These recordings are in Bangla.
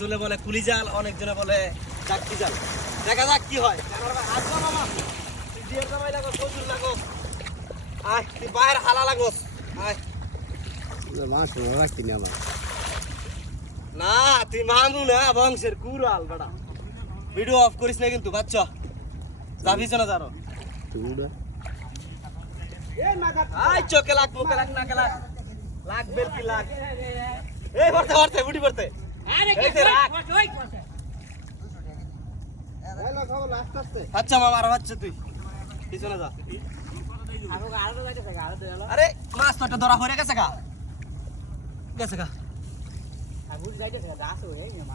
জনে বলে কুলি জাল, অনেক জনে বলে চাকরি জাল। দেখা যাক কি হয়। আসবা মামা, তুই ডিয়ার জামাই লাগো, প্রচুর লাগো। আয় তুই বাইরে হালা লাগোস। আয় মাছ রাখতি না আমার। না তুই মানু না, বংশের কুড়াল বেটা। ভিডিও অফ করিস না কিন্তু বাচ্চা, যাবি না জানো। আয় চোখে লাগ, মুখে লাগ, নাকে লাগ, লাগ বেলকি লাগ। এই ভরতে ভরতে বুড়ি ভরতে। আচ্ছা মামা আর বাচ্চা তুই পিছনে যা। আরে মাছ তো একটা ধরা হয়ে গেছে গা, গেছে গা।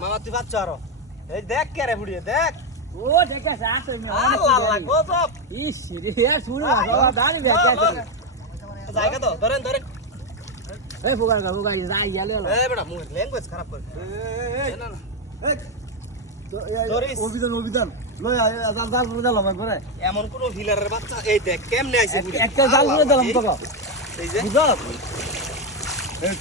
মামা তুই বাচ্চা আরো। এই দেখ কে রে বুড়ি, দেখ। ও দেখে আসে আল্লাহ আল্লাহ গজব। ইস রে শুরু বাবা দাঁড়ি বেঁচে জায়গা তো ধরেন ধরেন। এই ফুগার যাই গেল এই বেটা মুখ ল্যাঙ্গুয়েজ খারাপ করে। না না অভিযান লই জাল জাল দিলাম একবারে। এমন কোন হিলারের বাচ্চা এই দেখ কেমনে আইছে বুড়ি। একটা জাল করে দিলাম তোকে এই যে বুঝছ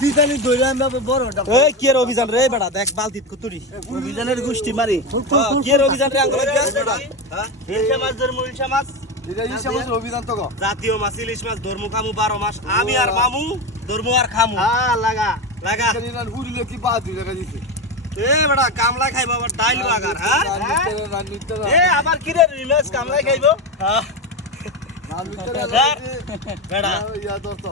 তুই জানি ধরে আমি বড়টা এই কি এর অভিযান রে বেটা, দেখ বালতিত কুতুরি অভিযানের গোষ্ঠী মারি। কি এর অভিযান রে আঙ্গুল গ্যাস বেটা। হ্যাঁ ইলশা মাছ ধর ইলশা মাছ, এটা এই সমস্ত অভিযান তো জাতীয় মাছ ইলিশ মাছ ধর্ম খামু 12 মাস। আমি আর মামু ধর্ম আর খামু। হ্যাঁ লাগা লাগা জানি হুড়িলে কি বাদ দুই টাকা দিছে। এ বেটা কামলা খাইবো আবার ডাইল লাগার। হ্যাঁ এ আবার কি রে রিমেস কামলাই খাইবো। হ্যাঁ বেটা ইয়া দোস্ত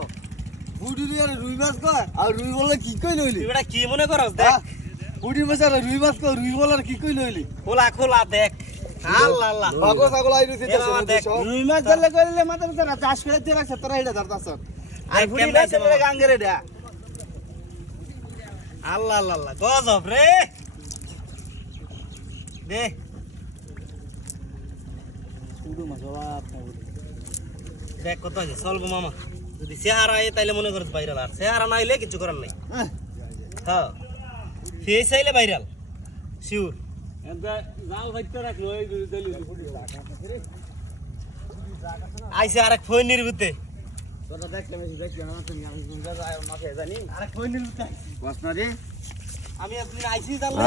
বুড়ি আর রুই মাছ কয় আর রুই বলে কি কই লইলি। তুই বেটা কি মনে করস দেখ। বুড়ি মাছ আর রুই মাছ কয় রুই বলে আর কি কই লইলি। খোলা খোলা দেখ। আল্লাহ আল্লাহ পাগল ছাগল আইছে এ বাবা দেখ। রুই মাছ ধরলে করলে মাথা পিছনে চাষ করে দিয়ে রাখছে তোরা এটা ধরতাছ আর বুড়ি কেমনে মাছ আছে ধরলে গাঙ্গেরে দা আল্লাহ আল্লাহ আল্লাহ গজব রে। দে শুধু মাছ বাবা দেখ কত আছে চলবো মামা। যদি চেহারা আয় তাইলে মনে করছ ভাইরাল, আর চেহারা না আইলে কিছু করার নাই। হ্যাঁ ফেস আইলে ভাইরাল শিওর। জাল ভাইতে রাখলো এই দলি আইছে আরেক ফোন নির্বুতে। তোরা দেখলে দেখি না তুমি আমি গুঞ্জা যায় মাঠে জানি আরেক ফোন নির্বুতে বাস না রে আমি আপনি আইছি জানলে